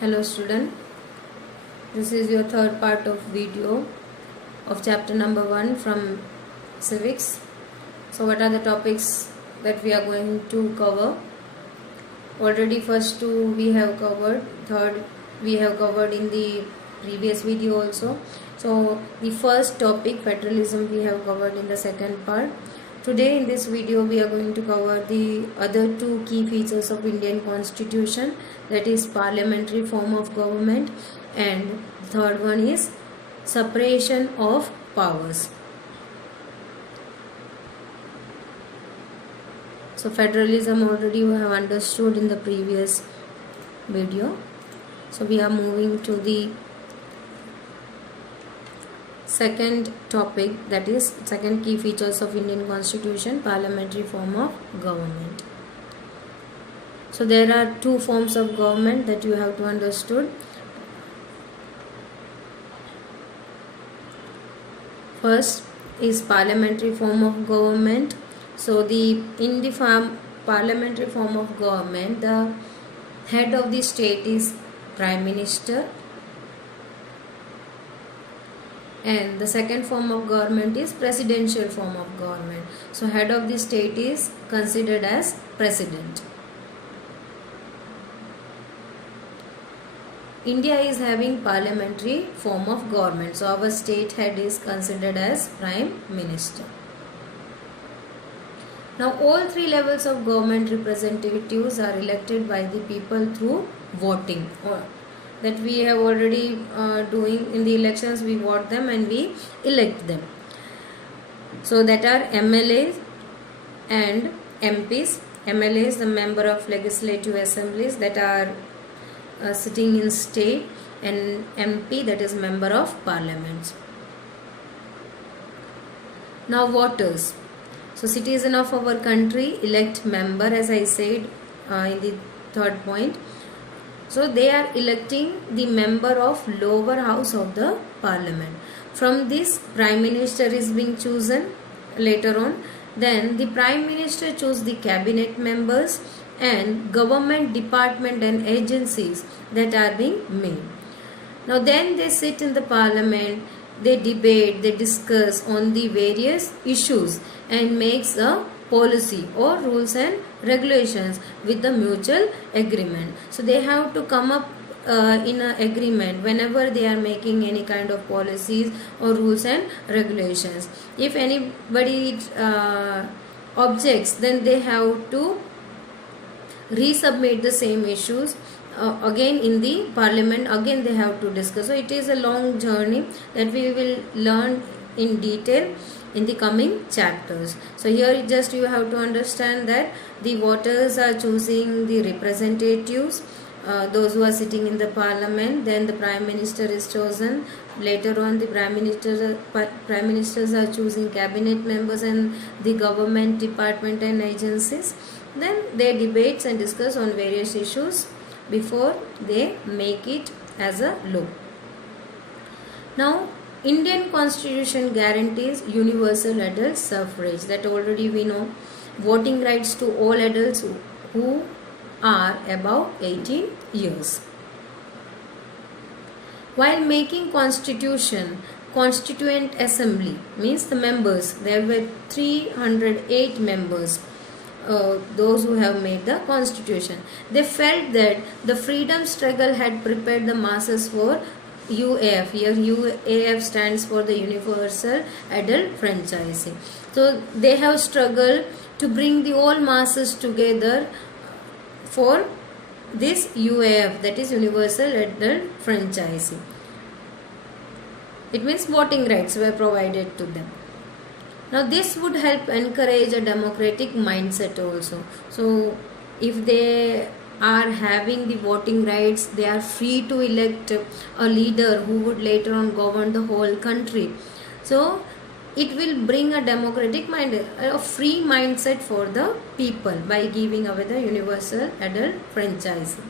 Hello student, this is your third part of video of chapter number 1 from civics. So what are the topics that we are going to cover? Already first two we have covered, third we have covered in the previous video also. So the first topic, federalism, we have covered in the second part. Today in this video we are going to cover the other two key features of Indian Constitution, that is parliamentary form of government, and third one is separation of powers. So federalism already we have understood in the previous video. So we are moving to the second topic, that is second key features of Indian Constitution, parliamentary form of government. So there are two forms of government that you have to understood. First is parliamentary form of government. So in the parliamentary form of government, the head of the state is Prime Minister, and the second form of government is presidential form of government. So head of the state is considered as president. India is having parliamentary form of government. So our state head is considered as Prime Minister. Now all three levels of government representatives are elected by the people through voting, or that we have already doing in the elections. We vote them and we elect them. So that are MLAs and MPs. MLAs, the member of legislative assemblies that are sitting in state, and MP, that is member of parliament. Now voters. So citizen of our country elect member, as I said in the third point. So they are electing the member of lower house of the parliament. From this, Prime Minister is being chosen later on. Then the Prime Minister chooses the cabinet members and government department and agencies that are being made. Now then they sit in the parliament, they debate, they discuss on the various issues and makes a policy or rules and regulations with the mutual agreement. So they have to come up in an agreement whenever they are making any kind of policies or rules and regulations. If anybody objects, then they have to resubmit the same issues again in the parliament. Again they have to discuss. So it is a long journey that we will learn in detail in the coming chapters. So here just you have to understand that the voters are choosing the representatives, those who are sitting in the parliament. Then the Prime Minister is chosen. Later on the Prime Ministers are choosing cabinet members and the government department and agencies. Then they debate and discuss on various issues before they make it as a law. Now Indian Constitution guarantees universal adult suffrage, that already we know. Voting rights to all adults who are above 18 years. While making constitution, Constituent Assembly means the members, there were 308 members, those who have made the constitution. They felt that the freedom struggle had prepared the masses for UAF. Here UAF stands for the Universal Adult Franchising. So they have struggled to bring the all masses together for this UAF, that is Universal Adult Franchising. It means voting rights were provided to them. Now this would help encourage a democratic mindset also. So if they are having the voting rights, they are free to elect a leader who would later on govern the whole country. So it will bring a democratic mind, a free mindset for the people by giving away the universal adult franchising.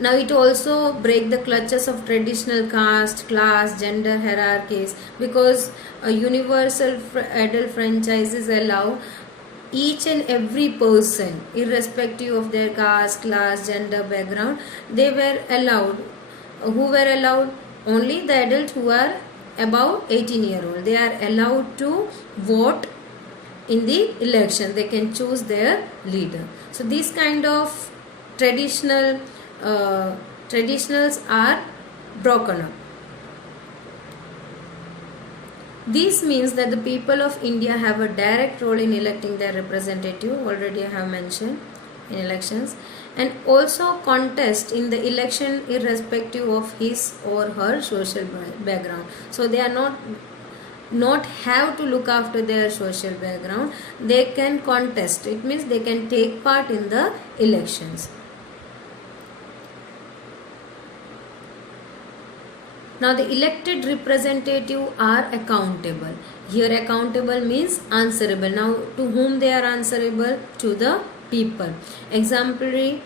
Now it also break the clutches of traditional caste, class, gender hierarchies, because a universal adult franchises allow each and every person, irrespective of their caste, class, gender, background, they were allowed. Who were allowed? Only the adults who are above 18-year-old. They are allowed to vote in the election. They can choose their leader. So these kind of traditionals are broken up. This means that the people of India have a direct role in electing their representative, already I have mentioned, in elections, and also contest in the election irrespective of his or her social background. So they are not have to look after their social background. They can contest. It means they can take part in the elections. Now the elected representative are accountable. Here accountable means answerable. Now to whom they are answerable? To the people. Exemplary,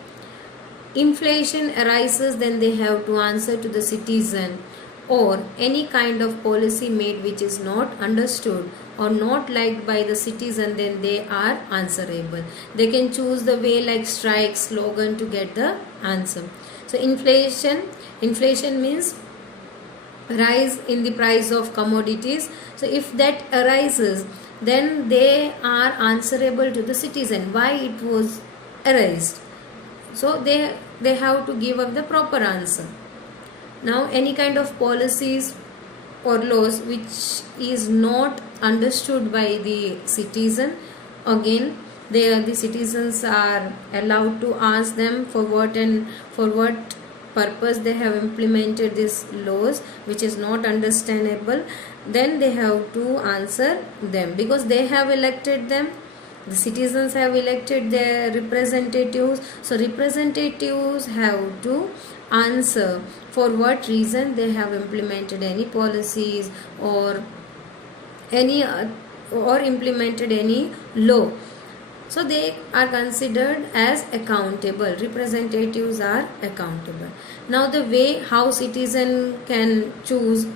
inflation arises, then they have to answer to the citizen, or any kind of policy made which is not understood or not liked by the citizen, then they are answerable. They can choose the way like strike, slogan to get the answer. So inflation means rise in the price of commodities. So if that arises, then they are answerable to the citizen why it was arised. So they have to give up the proper answer. Now any kind of policies or laws which is not understood by the citizen, again the citizens are allowed to ask them for what purpose they have implemented these laws, which is not understandable. Then they have to answer them, because they have elected them. The citizens have elected their representatives. So representatives have to answer for what reason they have implemented any policies or implemented any law. So they are considered as accountable. Representatives are accountable. Now the way how citizen can choose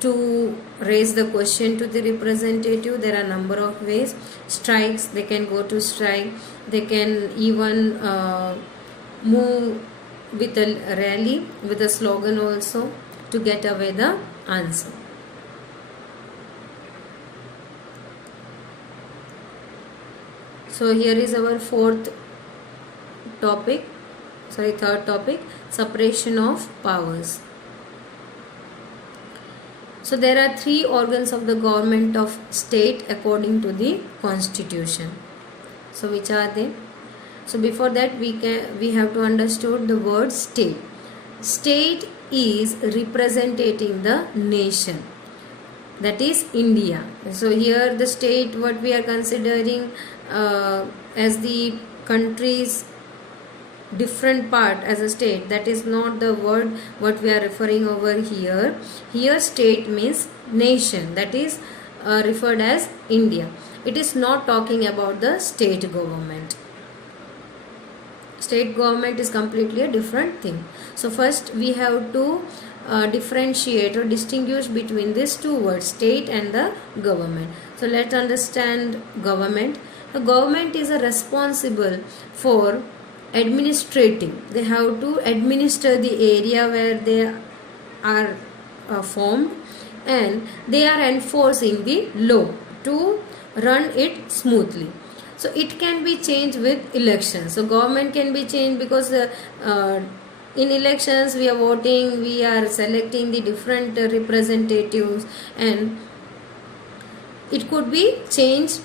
to raise the question to the representative, there are a number of ways. Strikes, they can go to strike. They can even move with a rally, with a slogan also, to get away the answer. So here is our third topic, separation of powers. So there are three organs of the government of state according to the constitution. So which are they? So before that we have to understand the word state. State is representing the nation, that is India. So here the state, what we are considering as the country's different part as a state, that is not the word what we are referring over here. Here state means nation, that is referred as India. It is not talking about the state government. State government is completely a different thing. So first we have to differentiate or distinguish between these two words, state and the government. So let's understand government. The government is responsible for administrating. They have to administer the area where they are formed, and they are enforcing the law to run it smoothly. So it can be changed with elections. So government can be changed because in elections we are voting, we are selecting the different representatives, and it could be changed.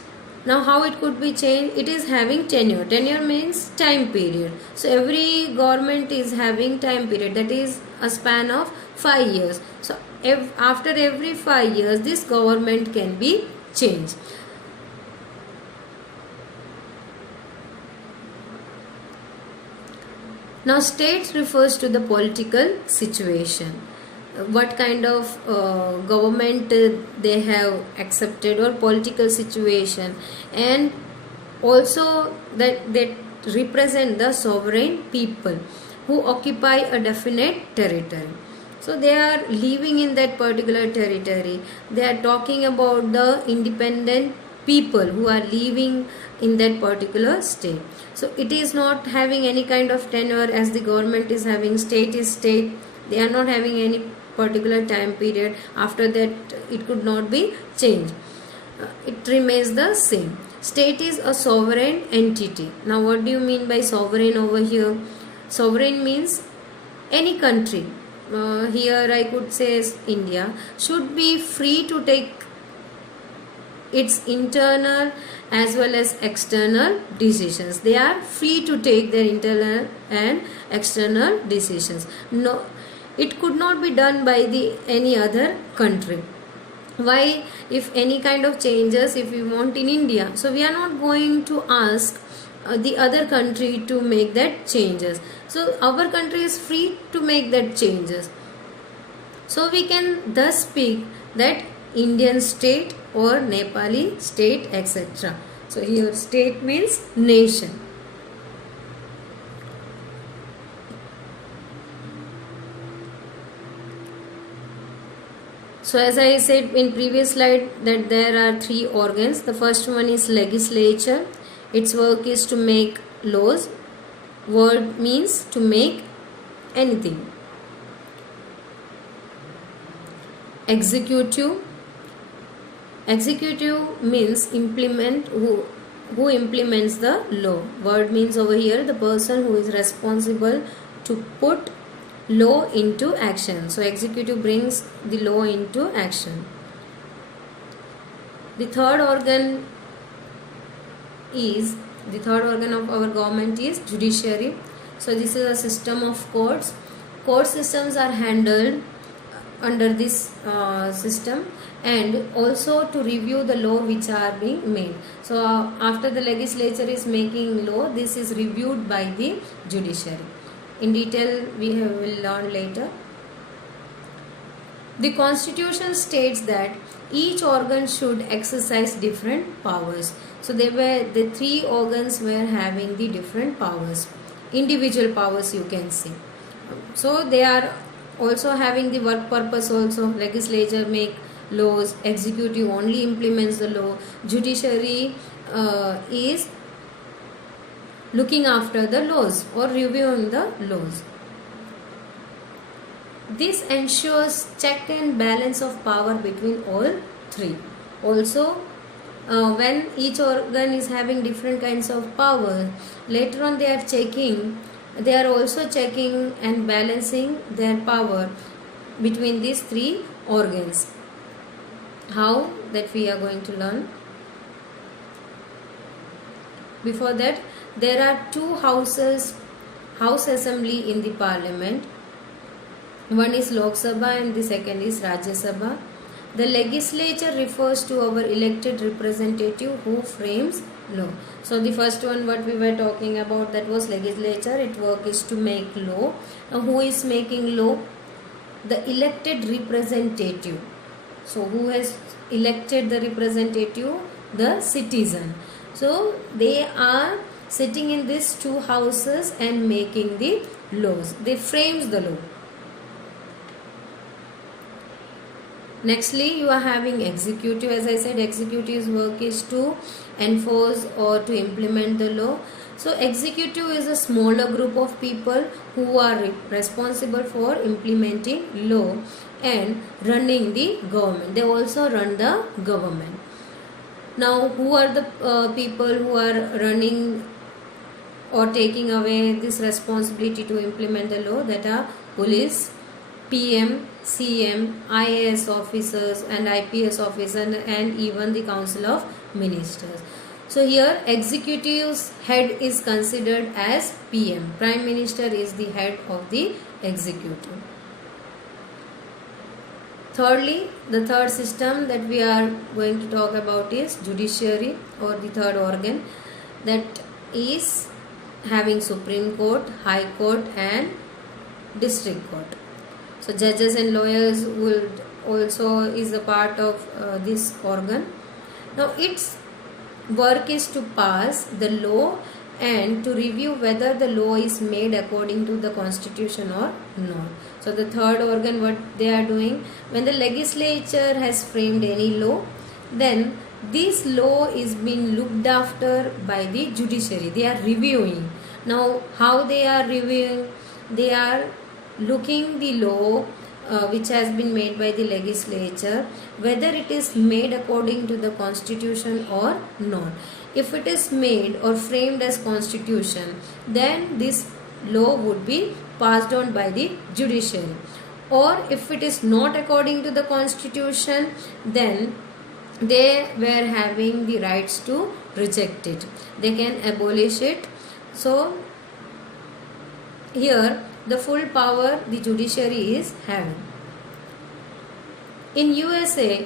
Now how it could be changed? It is having tenure. Tenure means time period. So every government is having time period, that is a span of 5 years. So after every 5 years this government can be changed. Now state refers to the political situation. What kind of government they have accepted, or political situation, and also that they represent the sovereign people who occupy a definite territory. So they are living in that particular territory. They are talking about the independent people who are living in that particular state. So it is not having any kind of tenure as the government is having. State is state, they are not having any particular time period. After that it could not be changed. It remains the same. State is a sovereign entity. Now what do you mean by sovereign over here? Sovereign means any country, here I could say India, should be free to take its internal as well as external decisions. They are free to take their internal and external decisions. No, it could not be done by the any other country. Why? If any kind of changes if we want in India, so we are not going to ask the other country to make that changes. So our country is free to make that changes. So we can thus speak that Indian state or Nepali state, etc. So here state means nation. So as I said in previous slide that there are three organs. The first one is legislature. Its work is to make laws. Word means to make anything. Executive. Executive means implement, who implements the law. Word means over here the person who is responsible to put law into action. So executive brings the law into action. The third organ of our government is judiciary. So this is a system of courts. Court systems are handled under this system, and also to review the law which are being made. So after the legislature is making law, this is reviewed by the judiciary. In detail we will learn later. The constitution states that each organ should exercise different powers. So the three organs were having the different powers, individual powers you can say. So they are also having the work purpose also. Legislature make laws, executive only implements the law, judiciary is looking after the laws or reviewing the laws. This ensures check and balance of power between all three. Also, when each organ is having different kinds of power, later on they are also checking and balancing their power between these three organs. How? That we are going to learn. Before that, there are two house assembly in the parliament. One is Lok Sabha and the second is Rajya Sabha. The legislature refers to our elected representative who frames law. So the first one what we were talking about, that was legislature. Its work is to make law. Now who is making law? The elected representative. So who has elected the representative? The citizen. So they are sitting in these two houses and making the laws. They frames the law. Nextly, you are having executive. As I said, executive's work is to enforce or to implement the law. So executive is a smaller group of people who are responsible for implementing law and running the government. They also run the government. Now, who are the people who are running or taking away this responsibility to implement the law? That are police, PM, CM, IAS officers and IPS officers, and even the Council of Ministers. So here executive's head is considered as PM. Prime Minister is the head of the executive. Thirdly, the third system that we are going to talk about is judiciary, or the third organ, that is having Supreme Court, High Court and District Court. So judges and lawyers will also is a part of this organ. Now its work is to pass the law and to review whether the law is made according to the constitution or not. So the third organ, what they are doing, when the legislature has framed any law, then this law is being looked after by the judiciary. They are reviewing. Now how they are reviewing? They are looking the law which has been made by the legislature, whether it is made according to the constitution or not. If it is made or framed as constitution, then this law would be passed on by the judiciary. Or if it is not according to the constitution, then they were having the rights to reject it. They can abolish it. So here the full power the judiciary is having. In USA,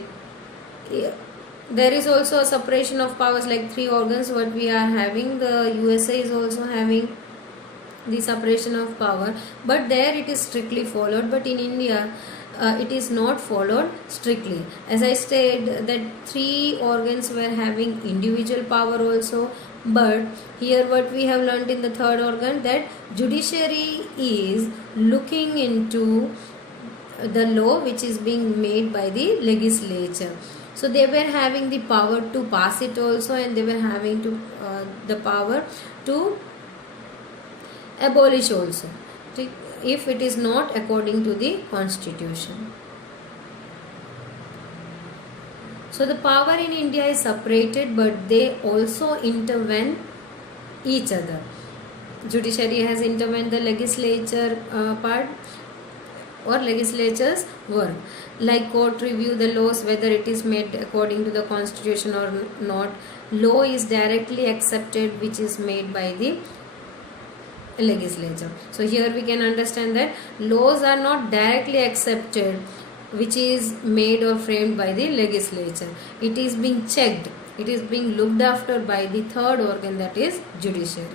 there is also a separation of powers, like 3 organs what we are having. The USA is also having the separation of power, but there it is strictly followed. But in India, it is not followed strictly. As I said that 3 organs were having individual power also, but here what we have learned in the 3rd organ, that judiciary is looking into the law which is being made by the legislature. So they were having the power to pass it also, and they were having to the power to abolish also, if it is not according to the constitution. So the power in India is separated, but they also intervene each other. Judiciary has intervened the legislature part or legislature's work, like court review the laws whether it is made according to the constitution or not. Law is directly accepted which is made by the legislature. So here we can understand that laws are not directly accepted which is made or framed by the legislature. It is being checked, it is being looked after by the 3rd organ, that is judiciary.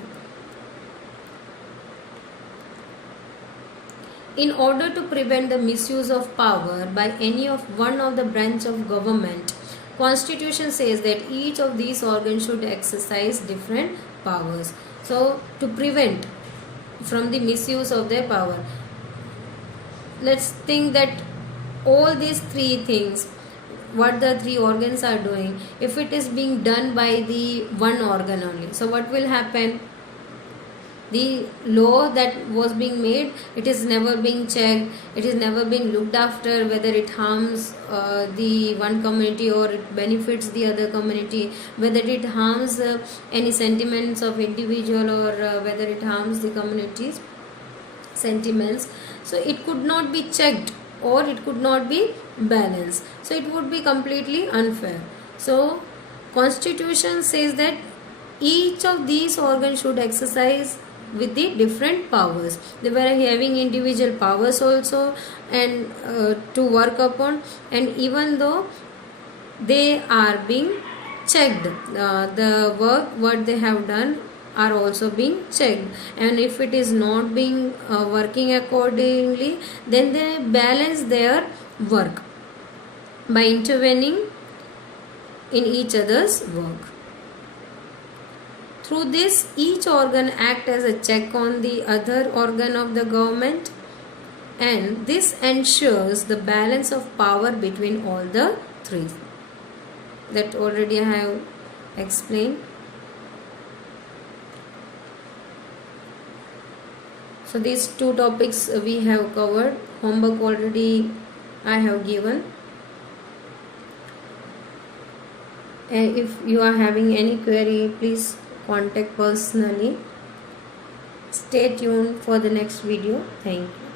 In order to prevent the misuse of power by any of one of the branch of government, Constitution says that each of these organs should exercise different powers. So to prevent from the misuse of their power, let's think that all these 3 things, what the 3 organs are doing, if it is being done by the one organ only, so what will happen? The law that was being made, it is never being checked, it is never being looked after whether it harms the one community or it benefits the other community, whether it harms any sentiments of individual or whether it harms the community's sentiments. So it could not be checked or it could not be balanced, so it would be completely unfair. So Constitution says that each of these organs should exercise with the different powers. They were having individual powers also and to work upon, and even though they are being checked, the work what they have done are also being checked, and if it is not being working accordingly, then they balance their work by intervening in each other's work. Through this, each organ acts as a check on the other organ of the government, and this ensures the balance of power between all the 3. That already I have explained. So these 2 topics we have covered. Homework already I have given. And if you are having any query, please contact personally. Stay tuned for the next video. Thank you.